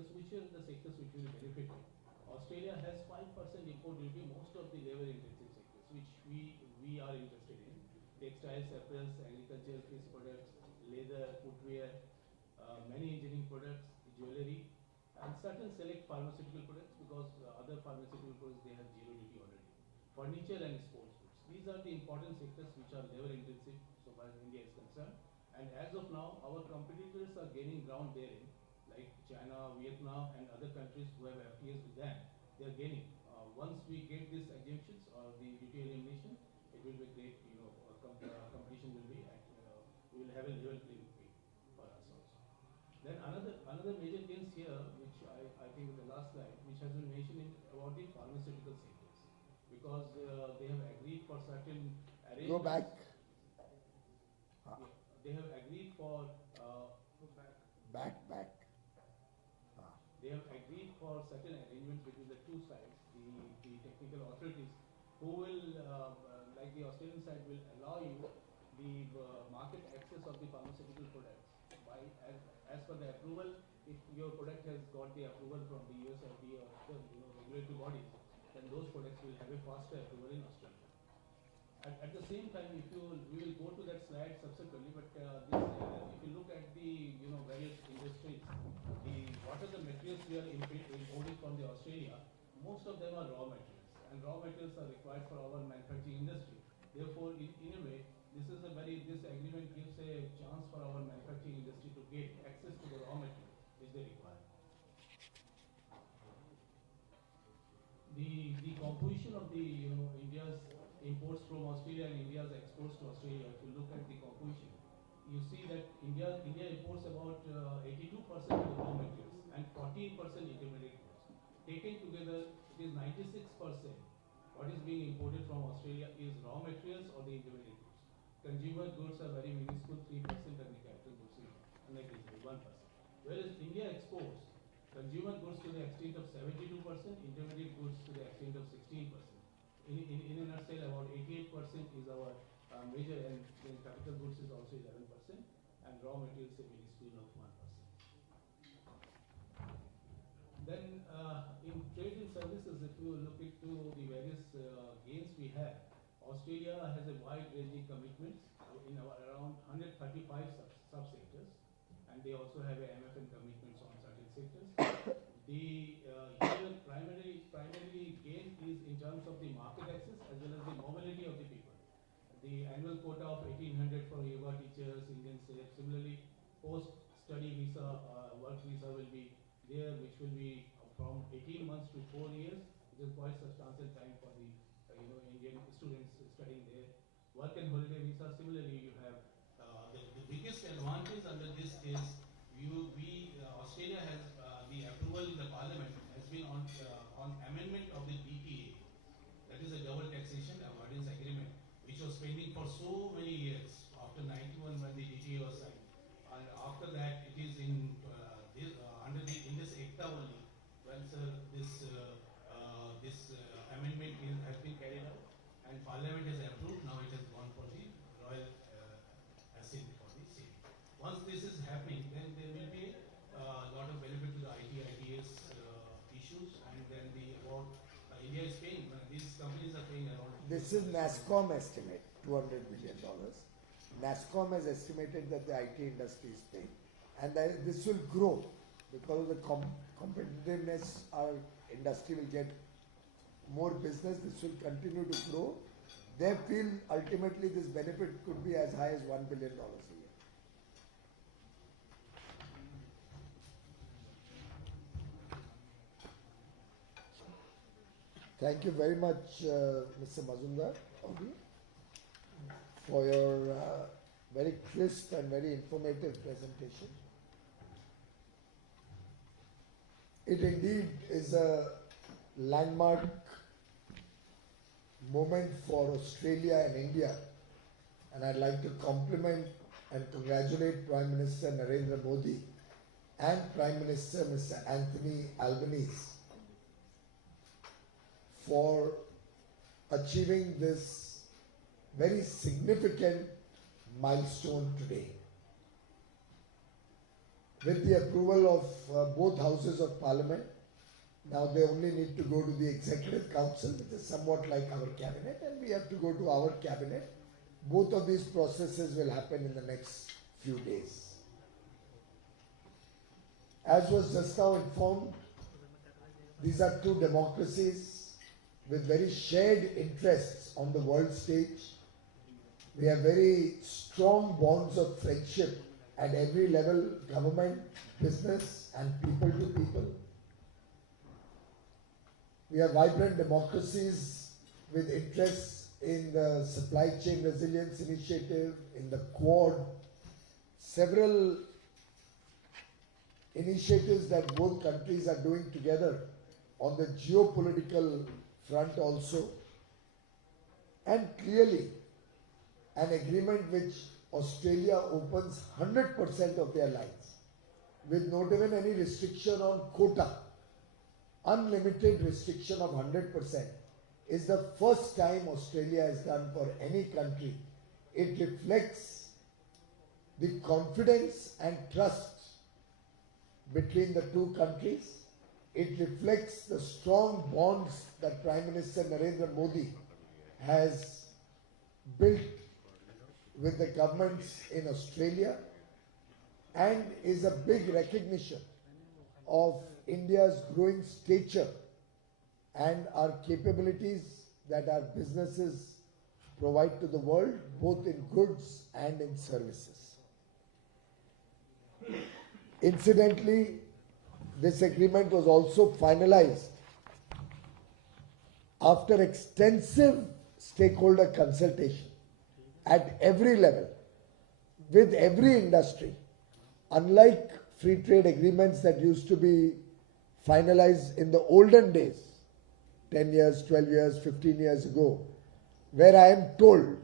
sectors, which are the sectors which will benefit. Australia has 5% import duty, most of the labor-intensive sectors, which we are interested in. Textiles, apparels, agriculture, fish products, leather, footwear, many engineering products, jewelry, and certain select pharmaceutical products, because other pharmaceutical products, they have zero duty already. Furniture and sports goods. These are the important sectors which are labor-intensive so far as India is concerned. And as of now, our competitors are gaining ground therein, like China, Vietnam, and other countries who have FTAs with them. They are gaining. Once we get these exemptions or the duty elimination, it will be great. Competition will be at, we will have a level playing field for us also. Then another major case here, which I think is the last slide, which has been mentioned about the pharmaceutical sectors, because they have agreed for certain arrangements. Go back. They have agreed for Back. They have agreed for certain arrangements between the two sides, the technical authorities, who will, like the Australian side, will allow you the market access of the pharmaceutical products by as per the approval. If your product has got the approval from the US FDA or other regulatory bodies, then those products will have a faster approval in Australia. At the same time, we will go to that slide subsequently, but if you look at the various industries, what are the materials we are importing from the Australia? Most of them are raw materials, and raw materials are required for our manufacturing industry. Therefore, in a way, this agreement gives a chance for our manufacturing industry to get access to the raw material which they require. The composition of the India's imports from Australia and India's exports to Australia, if you look at the composition, you see that India imports about 82% of the raw materials and 14% intermediate goods. Taken together, it is 96%. What is being imported from Australia is raw materials or the intermediate goods. Consumer goods are very minuscule, 3%, and the capital goods are negligible, 1%. Whereas India exports consumer goods to the extent of 72%, intermediate goods to the extent of 16%. In a nutshell, about 88% is our major, and then capital goods is also 11%, and raw materials a minuscule of 1%. Then in trade and services, if you look into the various gains we have, Australia has a wide-ranging commitments in around 135 sub-sectors, and they also have a MFN commitments on certain sectors. The primary gain is in terms of the market access as well as the mobility of the people. The annual quota of 1,800 for yoga teachers, Indian staff. Similarly, post-study visa, work visa will be there, which will be from 18 months to 4 years, which is quite substantial time for the Indian students studying there. Work and holiday visa. Similarly, you have the biggest advantage under this is Australia has the approval in the Parliament has been on amendment of the DTA, that is a double taxation avoidance agreement, which was pending for so many years after 91 when the DTA was signed, and after that it is in in this ECTA only. Well, sir, this amendment has been carried out, and Parliament has approved. Now it has gone for the Royal Assent for the same. Once this is happening, then there will be a lot of benefit to the ITS issues, and then India is paying. These companies are paying around. This is NASSCOM estimate, $200 million. NASSCOM has estimated that the IT industry is paying, and that this will grow because of the competitiveness. Our industry will get more business. This will continue to grow. They feel ultimately this benefit could be as high as $1 billion a year. Thank you very much, Mr. Mazumdar, for your very crisp and very informative presentation. It indeed is a landmark moment for Australia and India, and I'd like to compliment and congratulate Prime Minister Narendra Modi and Prime Minister Mr. Anthony Albanese for achieving this very significant milestone today. with the approval of both houses of parliament. Now they only need to go to the executive council, which is somewhat like our cabinet, and we have to go to our cabinet. Both of these processes will happen in the next few days. As was just now informed, these are two democracies with very shared interests on the world stage. We have very strong bonds of friendship at every level, government, business, and people to people. We are vibrant democracies with interests in the supply chain resilience initiative, in the Quad, several initiatives that both countries are doing together on the geopolitical front also, and clearly an agreement which Australia opens 100% of their lines with not even any restriction on quota, unlimited restriction of 100%, is the first time Australia has done for any country. It reflects the confidence and trust between the two countries. It reflects the strong bonds that Prime Minister Narendra Modi has built with the governments in Australia, and is a big recognition of India's growing stature and our capabilities that our businesses provide to the world, both in goods and in services. Incidentally, this agreement was also finalized after extensive stakeholder consultation at every level, with every industry. Unlike free trade agreements that used to be finalized in the olden days, 10 years, 12 years, 15 years ago, where I am told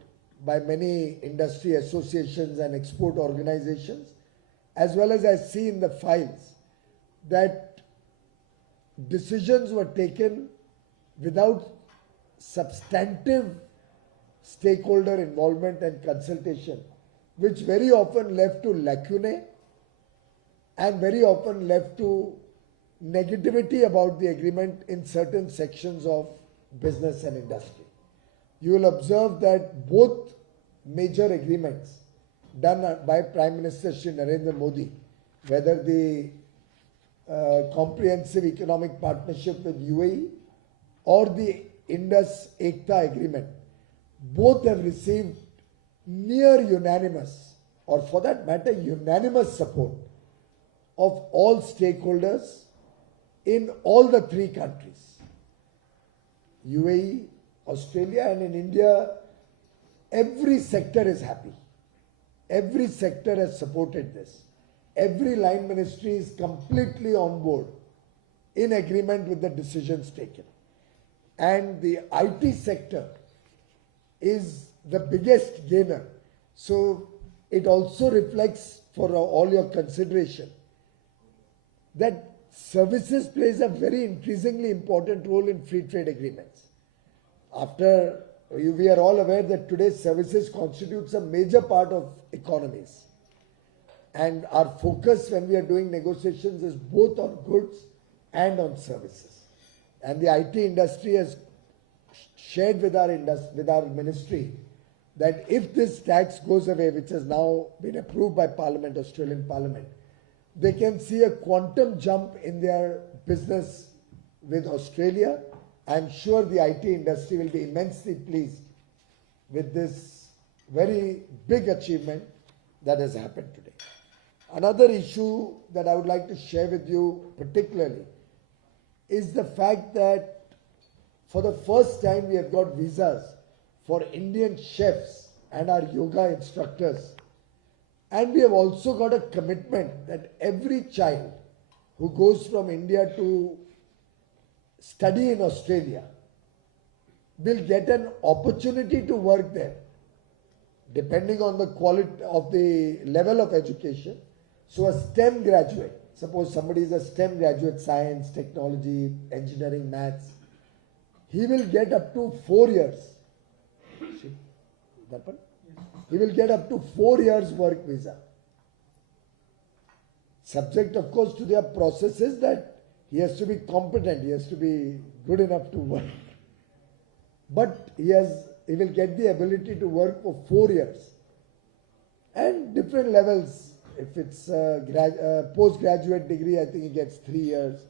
by many industry associations and export organizations, as well as I see in the files, that decisions were taken without substantive stakeholder involvement and consultation, which very often led to lacunae and very often led to negativity about the agreement in certain sections of business and industry. You will observe that both major agreements done by Prime Minister Shri Narendra Modi, whether the Comprehensive Economic Partnership with UAE or the Indus ECTA agreement, both have received near unanimous, or for that matter unanimous support of all stakeholders in all the three countries, UAE, Australia, and in India. Every sector is happy. Every sector has supported this. Every line ministry is completely on board, in agreement with the decisions taken. And the IT sector is the biggest gainer. So it also reflects, for all your consideration, that services plays a very increasingly important role in free trade agreements. We are all aware that today services constitutes a major part of economies. And our focus when we are doing negotiations is both on goods and on services. And the IT industry has shared with our ministry that if this tax goes away, which has now been approved by Parliament, Australian Parliament, they can see a quantum jump in their business with Australia. I'm sure the IT industry will be immensely pleased with this very big achievement that has happened today. Another issue that I would like to share with you particularly is the fact that for the first time we have got visas for Indian chefs and our yoga instructors. And we have also got a commitment that every child who goes from India to study in Australia will get an opportunity to work there, depending on the quality of the level of education. So a STEM graduate, suppose somebody is a STEM graduate, science, technology, engineering, maths, he will get up to 4 years. That one? He will get up to 4 years work visa. Subject, of course, to their processes that he has to be competent, he has to be good enough to work. But he will get the ability to work for 4 years and different levels. If it's a postgraduate degree, I think he gets 3 years.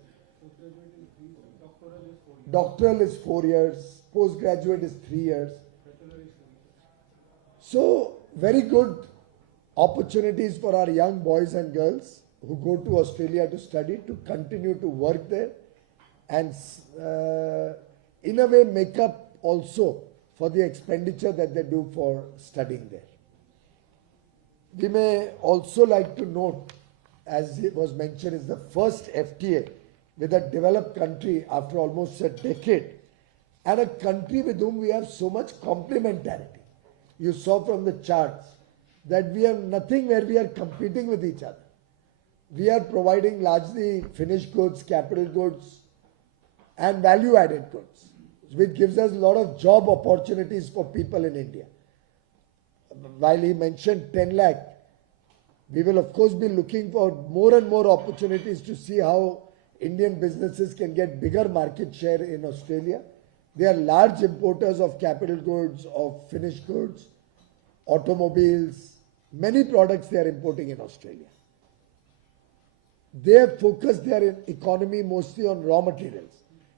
Doctoral is 4 years. Postgraduate is 3 years. So, very good opportunities for our young boys and girls who go to Australia to study to continue to work there and in a way make up also for the expenditure that they do for studying there. We may also like to note, as it was mentioned, is the first FTA with a developed country after almost a decade, and a country with whom we have so much complementarity. You saw from the charts that we have nothing where we are competing with each other. We are providing largely finished goods, capital goods, and value-added goods, which gives us a lot of job opportunities for people in India. While he mentioned 10 lakh, we will of course be looking for more and more opportunities to see how Indian businesses can get bigger market share in Australia. They are large importers of capital goods, of finished goods, automobiles, many products they are importing in Australia. They have focused their economy mostly on raw materials.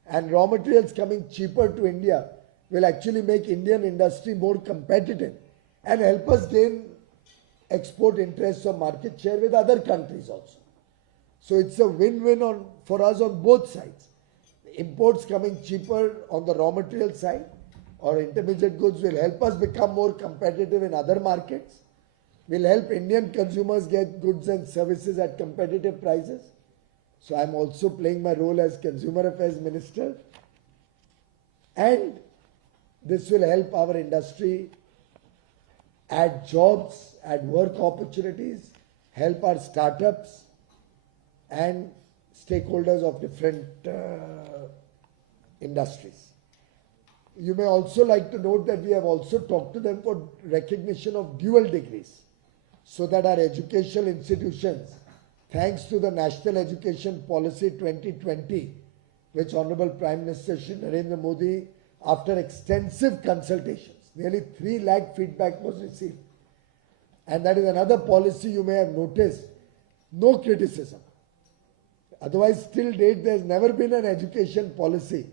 And raw materials coming cheaper to India will actually make Indian industry more competitive and help us gain export interests or market share with other countries also. So it's a win-win for us on both sides. Imports coming cheaper on the raw material side or intermediate goods will help us become more competitive in other markets, will help Indian consumers get goods and services at competitive prices. So I'm also playing my role as Consumer Affairs Minister, and this will help our industry add jobs, add work opportunities, help our startups and stakeholders of different industries. You may also like to note that we have also talked to them for recognition of dual degrees, so that our educational institutions, thanks to the National Education Policy 2020, which Honorable Prime Minister Shri Narendra Modi, after extensive consultations, nearly 3 lakh feedback was received. And that is another policy you may have noticed, no criticism. Otherwise, till date, there has never been an education policy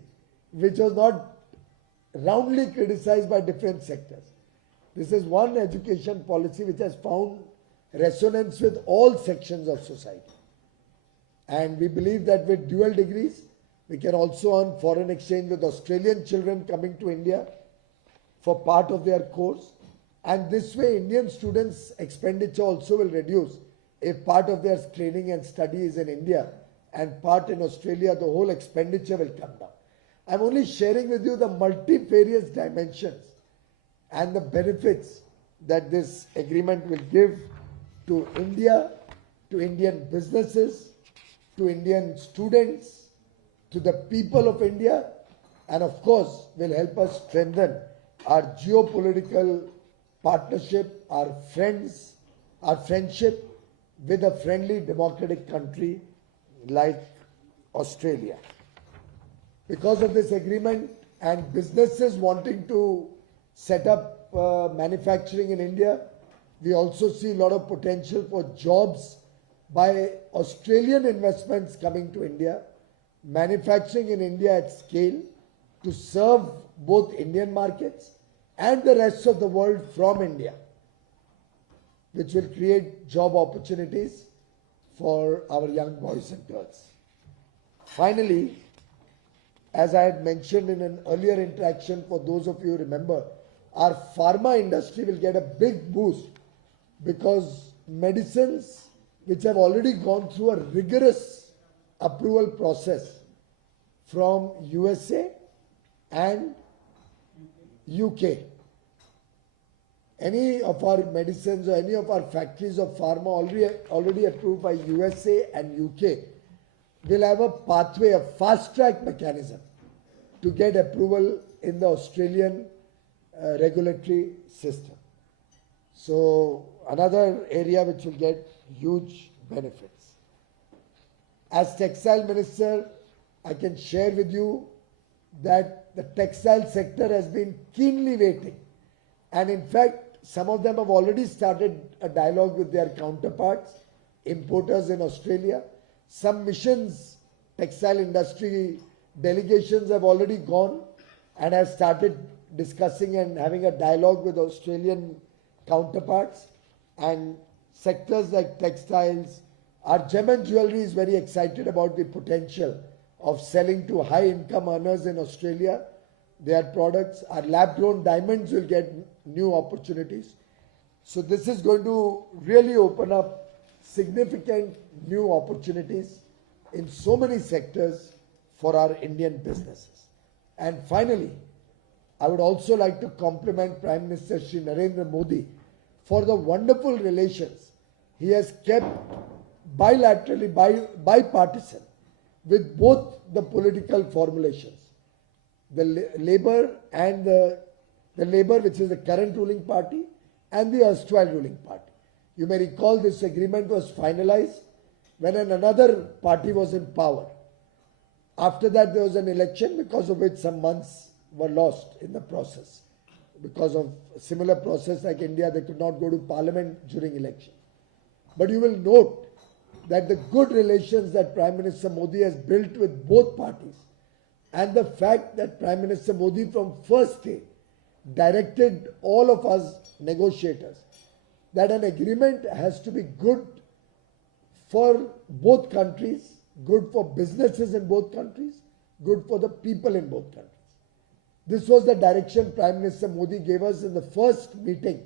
which was not roundly criticized by different sectors. This is one education policy which has found resonance with all sections of society. And we believe that with dual degrees, we can also earn foreign exchange with Australian children coming to India for part of their course. And this way, Indian students' expenditure also will reduce if part of their training and study is in India and part in Australia, the whole expenditure will come down. I'm only sharing with you the multifarious dimensions and the benefits that this agreement will give to India, to Indian businesses, to Indian students, to the people of India, and of course will help us strengthen our geopolitical partnership, our friendship with a friendly democratic country like Australia. Because of this agreement and businesses wanting to set up manufacturing in India, we also see a lot of potential for jobs by Australian investments coming to India, manufacturing in India at scale to serve both Indian markets and the rest of the world from India, which will create job opportunities for our young boys and girls. Finally, as I had mentioned in an earlier interaction, for those of you who remember, our pharma industry will get a big boost because medicines which have already gone through a rigorous approval process from USA and UK. Any of our medicines or any of our factories of pharma already approved by USA and UK will have a pathway, a fast-track mechanism to get approval in the Australian regulatory system. So another area which will get huge benefits. As textile minister, I can share with you that the textile sector has been keenly waiting, and in fact some of them have already started a dialogue with their counterparts, importers in Australia. Some missions, textile industry delegations have already gone and have started discussing and having a dialogue with Australian counterparts. And sectors like textiles, our gem and jewelry is very excited about the potential of selling to high income earners in Australia their products. Our lab grown diamonds will get new opportunities. So this is going to really open up significant new opportunities in so many sectors for our Indian businesses. And finally, I would also like to compliment Prime Minister Shri Narendra Modi for the wonderful relations he has kept bilaterally, bipartisan, with both the political formulations, the Labour and the Labour, which is the current ruling party, and the erstwhile ruling party. You may recall this agreement was finalized when another party was in power. After that, there was an election because of which some months were lost in the process. Because of a similar process like India, they could not go to parliament during election. But you will note that the good relations that Prime Minister Modi has built with both parties, and the fact that Prime Minister Modi from first day directed all of us negotiators that an agreement has to be good for both countries, good for businesses in both countries, good for the people in both countries. This was the direction Prime Minister Modi gave us in the first meeting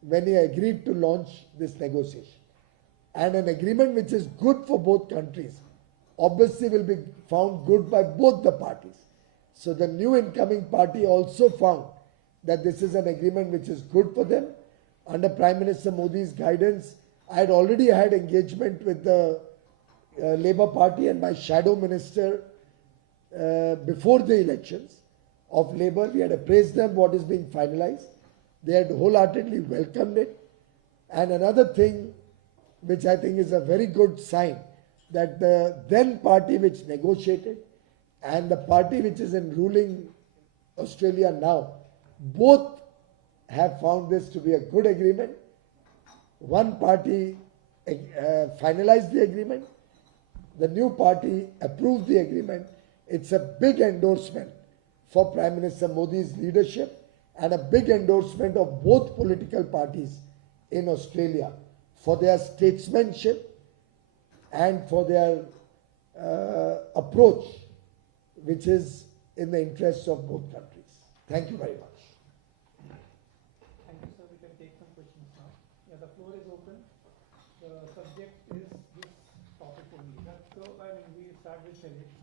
when he agreed to launch this negotiation. And an agreement which is good for both countries obviously will be found good by both the parties. So the new incoming party also found that this is an agreement which is good for them. Under Prime Minister Modi's guidance, I had already had engagement with the Labour Party and my shadow minister before the elections of Labour. We had appraised them what is being finalized. They had wholeheartedly welcomed it. And another thing which I think is a very good sign, that the then party which negotiated and the party which is in ruling Australia now, both have found this to be a good agreement. One party finalized the agreement, the new party approved the agreement. It's a big endorsement for Prime Minister Modi's leadership and a big endorsement of both political parties in Australia for their statesmanship and for their approach, which is in the interests of both countries. Thank you very much. Thank you, sir. We can take some questions now. Yeah, the floor is open. The subject is this topic only. So, we start with Shailesh.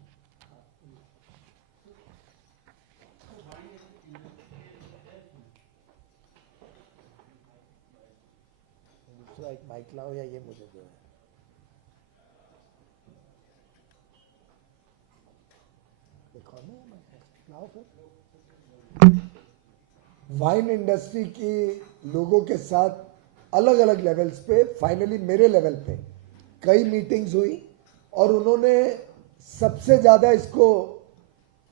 दूसरा एक mic लाओ या ये मुझे दो. देखो ना लाओ फिर. वाइन इंडस्ट्री की लोगों के साथ अलग अलग लेवल्स पे, फाइनली मेरे लेवल पे कई मीटिंग्स हुई और उन्होंने सबसे ज्यादा इसको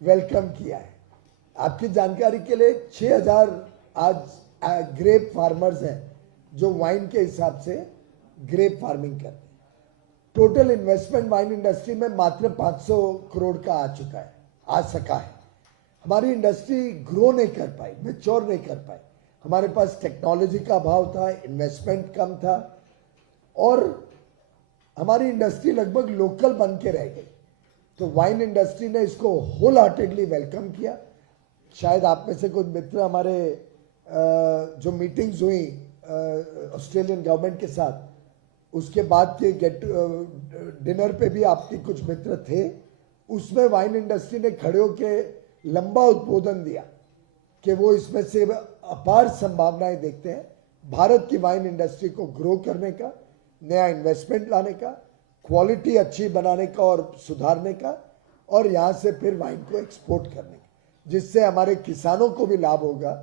वेलकम किया है. आपकी जानकारी के लिए 6000 आज ग्रेप फार्मर्स हैं जो वाइन के हिसाब से ग्रेप फार्मिंग करते हैं. टोटल इन्वेस्टमेंट वाइन इंडस्ट्री में मात्र 500 करोड़ का आ सका है. हमारी इंडस्ट्री ग्रो नहीं कर पाई, मैच्योर नहीं कर पाई. हमारे पास टेक्नोलॉजी का अभाव था, इन्वेस्टमेंट कम था और हमारी इंडस्ट्री लगभग लोकल बन के रह गई. तो वाइन इंडस्ट्री ने इसको होल हार्टेडली वेलकम किया. शायद आप में से कुछ मित्र हमारे जो मीटिंग्स हुई ऑस्ट्रेलियन गवर्नमेंट के साथ, उसके बाद के डिनर पे भी आपके कुछ मित्र थे. उसमें वाइन इंडस्ट्री ने खड़े होकर लंबा उद्बोधन दिया कि वो इसमें से अपार संभावनाएं देखते हैं भारत की वाइन इंडस्ट्री को ग्रो करने का, नया इन्वेस्टमेंट लाने का, क्वालिटी अच्छी बनाने का और सुधारने का, और यहाँ से फिर वाइन को एक्सपोर्ट करने का, जिससे हमारे किसानों को भी लाभ होगा.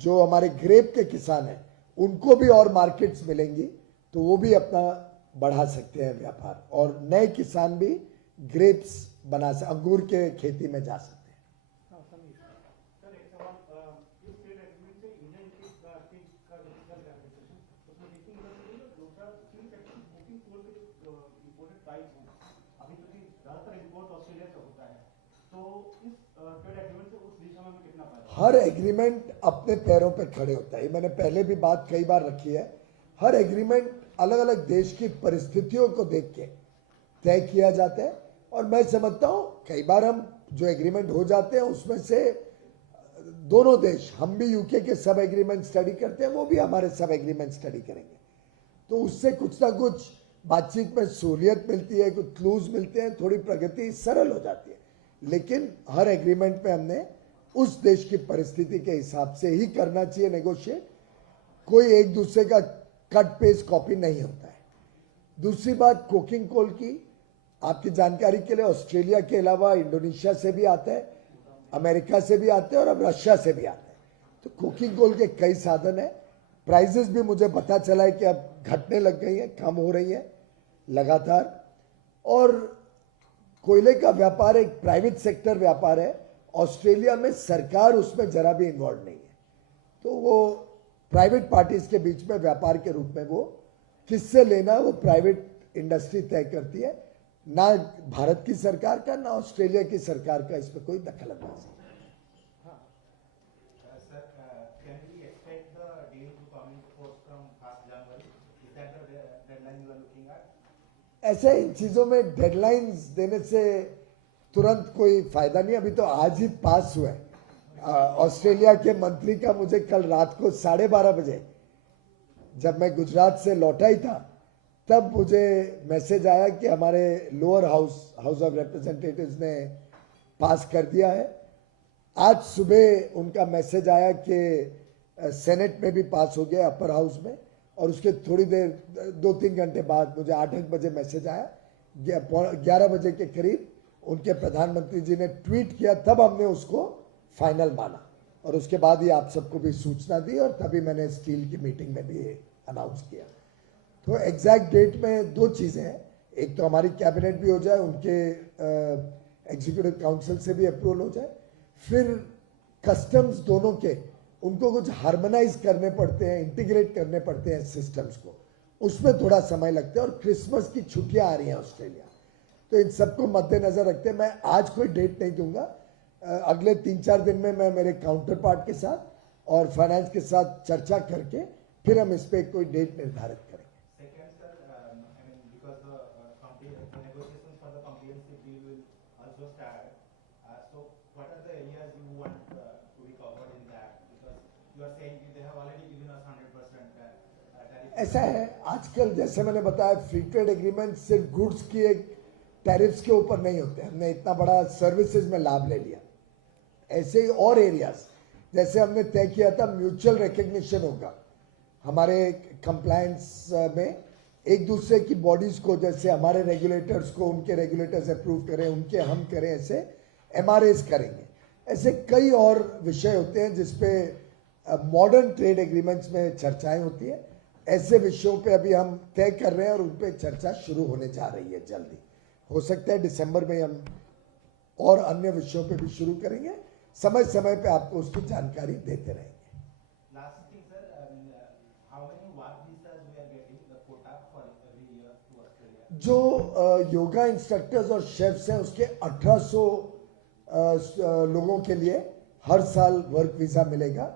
जो हमारे ग्रेप के किसान हैं उनको भी और मार्केट्स मिलेंगी, तो वो भी अपना बढ़ा सकते हैं व्यापार, और नए किसान भी ग्रेप्स बना सकते, अंगूर के खेती में जा सकते हैं। हाँ, समीर। सर एक सवाल, इस ट्रेड एग्रीमेंट से इंडियन स्टील का जो फिजिकल कैपिटल उसमें देखिए दूसरा स्टील सेक्टर बुकिंग कोल के जो इम्पोर्टेड प्राइस हैं, अभी क्योंकि ज़्यादातर इम्पोर्ट ऑस्ट्रेलिया से होता है, तो इस ट्रेड एग्रीमेंट से उस दिशा में कितना फायदा? हर एग्रीमेंट अपने पैरों पे खड़े होता है, मैंने पहले भी बात कई बार रखी है। हर एग्रीमेंट अलग अलग देश की परिस्थितियों को देख के तय किया जाता है, और मैं समझता हूं कई बार हम जो एग्रीमेंट हो जाते हैं उसमें से दोनों देश, हम भी यूके के सब एग्रीमेंट स्टडी करते हैं, वो भी हमारे सब एग्रीमेंट स्टडी करेंगे, तो उससे कुछ ना कुछ बातचीत में सहूलियत मिलती है, कुछ क्लूज मिलते हैं, थोड़ी प्रगति सरल हो जाती है। लेकिन हर एग्रीमेंट में हमने उस देश की परिस्थिति के हिसाब से ही करना चाहिए नेगोशिएट, कोई एक दूसरे का कट पेस्ट कॉपी नहीं होता है। दूसरी बात, कोकिंग कोल की आपकी जानकारी के लिए, ऑस्ट्रेलिया के अलावा इंडोनेशिया से भी आता है, अमेरिका से भी आते हैं, और अब रशिया से भी आते हैं। तो कोकिंग कोल के कई साधन है। प्राइजेस भी मुझे पता चला है कि अब घटने लग गई है, कम हो रही है लगातार। और कोयले का व्यापार एक प्राइवेट सेक्टर व्यापार है, ऑस्ट्रेलिया में सरकार उसमें जरा भी इन्वॉल्व नहीं है, तो वो प्राइवेट पार्टीज के बीच में व्यापार के रूप में वो किससे लेना वो प्राइवेट इंडस्ट्री तय करती है, ना भारत की सरकार का ना ऑस्ट्रेलिया की सरकार का इसमें कोई दखल अंदाजी। Sir, can we expect the deal to come into force from 1st January? Is that the deadline you are looking at? ऐसे इन चीजों में डेडलाइंस देने से तुरंत कोई फायदा नहीं। अभी तो आज ही पास हुआ है। ऑस्ट्रेलिया के मंत्री का मुझे कल रात को 12:30 बजे, जब मैं गुजरात से लौटा ही था, तब मुझे मैसेज आया कि हमारे लोअर हाउस ऑफ रिप्रेजेंटेटिव्स ने पास कर दिया है। आज सुबह उनका मैसेज आया कि सेनेट में भी पास हो गया, अपर हाउस में, और उसके थोड़ी देर 2-3 घंटे बाद मुझे 8 बजे मैसेज आया, 11 बजे के करीब उनके प्रधानमंत्री जी ने ट्वीट किया, तब हमने उसको फाइनल माना, और उसके बाद ही आप सबको भी सूचना दी, और तभी मैंने स्टील की मीटिंग में भी अनाउंस किया। तो एग्जैक्ट डेट में 2 चीज़ें हैं, एक तो हमारी कैबिनेट भी हो जाए, उनके एग्जीक्यूटिव काउंसिल से भी अप्रूवल हो जाए, फिर कस्टम्स दोनों के उनको कुछ हार्मोनाइज करने पड़ते हैं, इंटीग्रेट करने पड़ते हैं सिस्टम्स को, उसमें थोड़ा समय लगता है, और क्रिसमस की छुट्टियां आ रही हैं ऑस्ट्रेलिया, तो इन सबको मद्देनजर रखते हैं मैं आज कोई डेट नहीं दूंगा। अगले 3-4 दिन में मैं मेरे काउंटर पार्ट के साथ और फाइनेंस के साथ चर्चा करके फिर हम इस पे कोई डेट निर्धारित करेंगे। Second, sir, I mean, because the negotiations for the comprehensive deal will also start. So, what are the areas you want to be covered in that? Because you are saying they have already given us 100% tariff. ऐसा है, आजकल जैसे मैंने बताया free trade agreement सिर्फ goods की एक tariffs के ऊपर नहीं होते, हमने इतना बड़ा सर्विसेज में लाभ ले लिया। ऐसे ही और एरियाज, जैसे हमने तय किया था म्यूचुअल रिकग्निशन होगा हमारे कंप्लायंस में, एक दूसरे की बॉडीज को, जैसे हमारे रेगुलेटर्स को उनके रेगुलेटर्स अप्रूव करें, उनके हम करें, ऐसे MRAs करेंगे। ऐसे कई और विषय होते हैं जिसपे मॉडर्न ट्रेड एग्रीमेंट्स में चर्चाएं होती है। ऐसे विषयों पे अभी हम तय कर रहे हैं और उन पे चर्चा शुरू होने जा रही है जल्दी। हो सकता है दिसंबर में हम और अन्य विषयों पे भी शुरू करेंगे, समय समय पे आपको उसकी जानकारी देते रहेंगे। Last thing, sir, how many work visas we are getting the quota for every year to Australia? जो योगा इंस्ट्रक्टर्स और शेफ्स हैं उसके 1800 लोगों के लिए हर साल वर्क वीज़ा मिलेगा।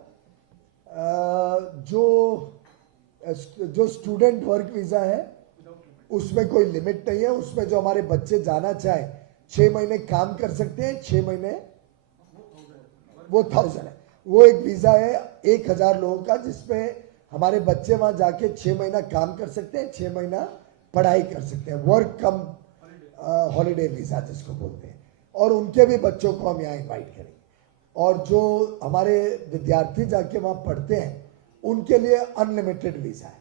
जो स्टूडेंट वर्क वीज़ा है उसमें कोई लिमिट नहीं है, उसमें जो हमारे बच्चे जाना चाहें 6 महीने काम कर सकते हैं, 6 महीने वो 1000 है। वो एक वीज़ा है 1000 लोगों का, जिसमें हमारे बच्चे वहाँ जाके 6 महीना काम कर सकते हैं, 6 महीना पढ़ाई कर सकते हैं, वर्क कम हॉलीडे वीज़ा जिसको बोलते हैं, और उनके भी बच्चों को हम यहाँ इन्वाइट करेंगे। और जो हमारे विद्यार्थी जाके वहाँ पढ़ते हैं उनके लिए अनलिमिटेड वीज़ा है,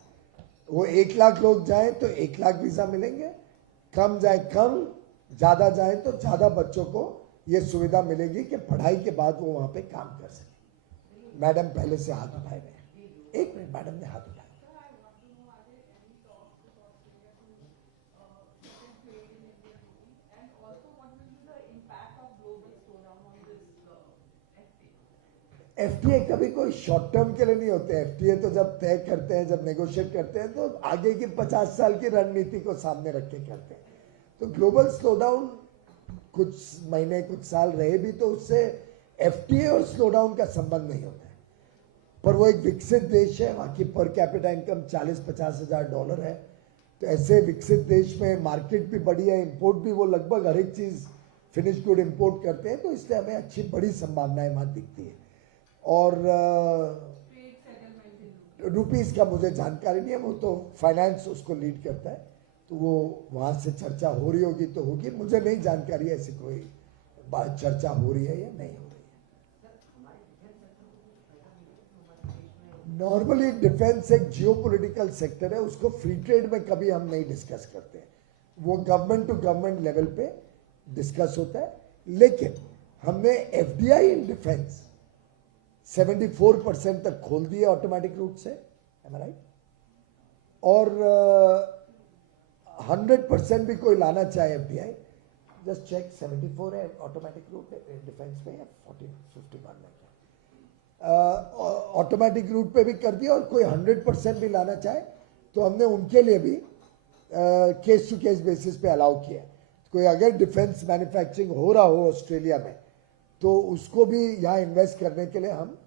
वो 1 लाख लोग जाएं तो 1 लाख वीज़ा मिलेंगे, कम जाए कम, ज़्यादा जाए तो ज़्यादा बच्चों को ये सुविधा मिलेगी कि पढ़ाई के बाद वो वहाँ पे काम कर सकें। मैडम पहले से हाथ उठाए हुए हैं, 1 मिनट, मैडम ने हाथ उठाया। एफटीए कभी कोई शॉर्ट टर्म के लिए नहीं होते। एफटीए तो जब तय करते हैं, जब नेगोशिएट करते हैं, तो आगे की 50 साल की रणनीति को सामने रख के करते हैं। तो ग्लोबल स्लोडाउन कुछ महीने कुछ साल रहे भी तो उससे एफटीए और स्लोडाउन का संबंध नहीं होता है। पर वो एक विकसित देश है, वहाँ की पर कैपिटा इनकम 40-50 हज़ार डॉलर है। तो ऐसे विकसित देश में मार्केट भी बड़ी है, इंपोर्ट भी वो लगभग हर एक चीज़ फिनिश गुड इंपोर्ट करते हैं, तो इसलिए हमें अच्छी बड़ी संभावनाएं वहाँ दिखती है। और रुपीस का मुझे जानकारी नहीं है, वो तो फाइनेंस उसको लीड करता है, तो वो वहाँ से चर्चा हो रही होगी तो होगी, मुझे नहीं जानकारी है ऐसी कोई बात चर्चा हो रही है या नहीं हो रही है। नॉर्मली डिफेंस एक जियोपॉलिटिकल सेक्टर है, उसको फ्री ट्रेड में कभी हम नहीं डिस्कस करते हैं, वो गवर्नमेंट टू गवर्नमेंट लेवल पे डिस्कस होता है। लेकिन हमने एफडीआई इन डिफेंस 74% तक खोल दिया ऑटोमेटिक रूट से, am I right? और 100% भी कोई लाना चाहे एफडीआई, जस्ट चेक 74 है ऑटोमेटिक रूट डिफेंस में या 51 में, ऑटोमेटिक रूट पे भी कर दिया। और कोई 100% भी लाना चाहे तो हमने उनके लिए भी केस टू केस बेसिस पे अलाउ किया। कोई अगर डिफेंस मैन्युफैक्चरिंग हो रहा हो ऑस्ट्रेलिया में तो उसको भी यहाँ इन्वेस्ट करने के लिए हम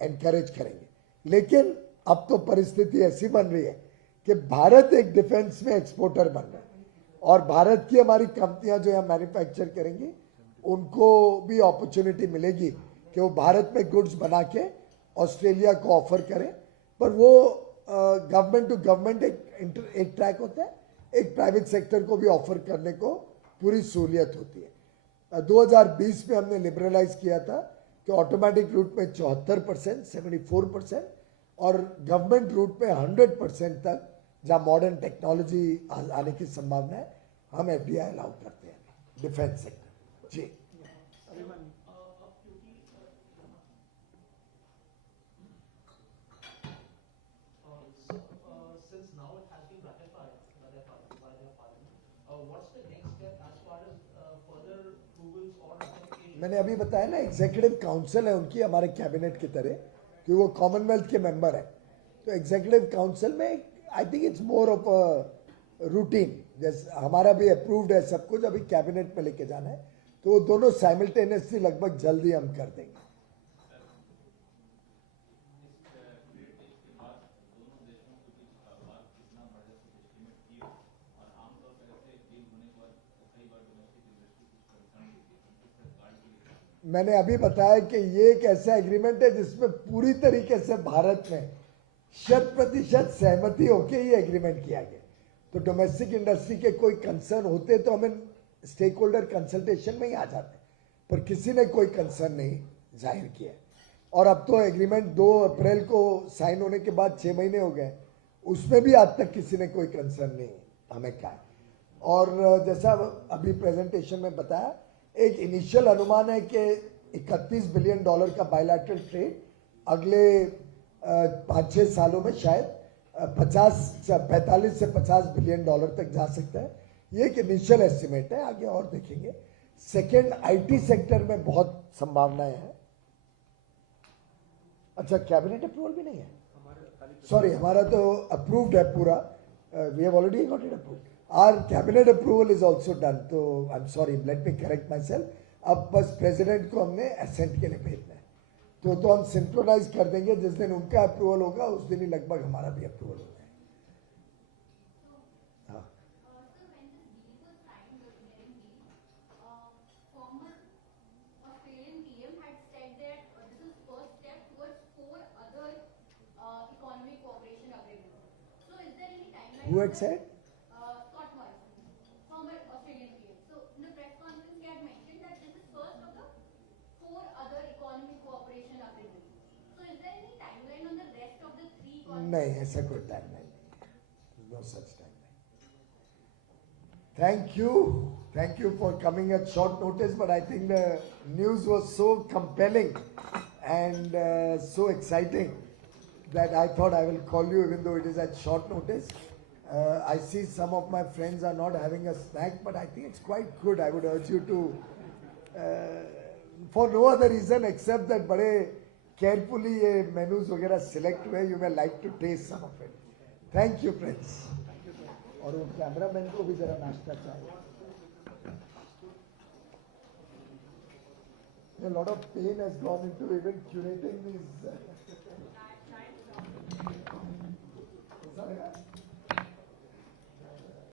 एनकरेज करेंगे। लेकिन अब तो परिस्थिति ऐसी बन रही है कि भारत एक डिफेंस में एक्सपोर्टर बन रहा है, और भारत की हमारी कंपनियां जो यहाँ मैन्युफैक्चर करेंगी उनको भी अपॉर्चुनिटी मिलेगी कि वो भारत में गुड्स बना के ऑस्ट्रेलिया को ऑफर करें। पर वो गवर्नमेंट टू गवर्नमेंट एक ट्रैक होता है, एक प्राइवेट सेक्टर को भी ऑफर करने को पूरी सहूलियत होती है। 2020 में हमने लिबरलाइज किया था कि ऑटोमेटिक रूट में 74%, 74% और गवर्नमेंट रूट में 100% तक जहाँ मॉडर्न टेक्नोलॉजी आने की संभावना है, हम एफडीआई अलाउ करते हैं डिफेंस सेक्टर। जी मैंने अभी बताया ना, एग्जीक्यूटिव काउंसिल है उनकी हमारे कैबिनेट की तरह, कि वो कॉमनवेल्थ के मेंबर है। तो एग्जीक्यूटिव काउंसिल में I think it's more of a routine, जैसे हमारा भी अप्रूव्ड है सब कुछ, अभी कैबिनेट में लेके जाना है, तो वो दोनों साइमल्टेनियसली लगभग जल्दी हम कर देंगे। मैंने अभी बताया कि ये एक ऐसा एग्रीमेंट है जिसमें पूरी तरीके से भारत में 100% सहमति होकर ये एग्रीमेंट किया गया। तो डोमेस्टिक इंडस्ट्री के कोई कंसर्न होते तो हमें स्टेक होल्डर कंसल्टेशन में ही आ जाते, पर किसी ने कोई कंसर्न नहीं जाहिर किया। और अब तो एग्रीमेंट 2 अप्रैल को साइन होने के बाद 6 महीने हो गए, उसमें भी आज तक किसी ने कोई कंसर्न नहीं हमें कहा। और जैसा अभी प्रेजेंटेशन में बताया, एक इनिशियल अनुमान है कि $31 बिलियन का बायलैटरल ट्रेड अगले 5-6 सालों में शायद 45 से 50 बिलियन डॉलर तक जा सकता है। ये एक इनिशियल एस्टिमेट है, आगे और देखेंगे। सेकेंड, आईटी सेक्टर में बहुत संभावनाएं हैं। अच्छा, कैबिनेट अप्रूवल भी नहीं है, सॉरी, हमारा तो अप्रूव्ड है पूरा, we have already got it approved. Our cabinet approval is also done, तो I'm sorry, let me correct myself. अब बस प्रेसिडेंट को हमने असेंट के लिए भेजना है, तो हम सिंक्रोनाइज कर देंगे। जिस दिन उनका अप्रूवल होगा उस दिन ही लगभग हमारा भी अप्रूवल होगा। हाँ, who had said? नहीं, ऐसा कोई टाइम नहीं, नो सच टाइम नहीं। Thank you for coming at short notice, but I think the news was so compelling and so exciting that I thought I will call you even though it is at short notice. I see some of my friends are not having a snack, but I think it's quite good. I would urge you to, for no other reason except that बड़े carefully ये menus वगैरह select हुए, you may like to taste some of it. Thank you, friends. और वो cameraman को भी जरा नाश्ता चाहिए. A lot of pain has gone into even curating these.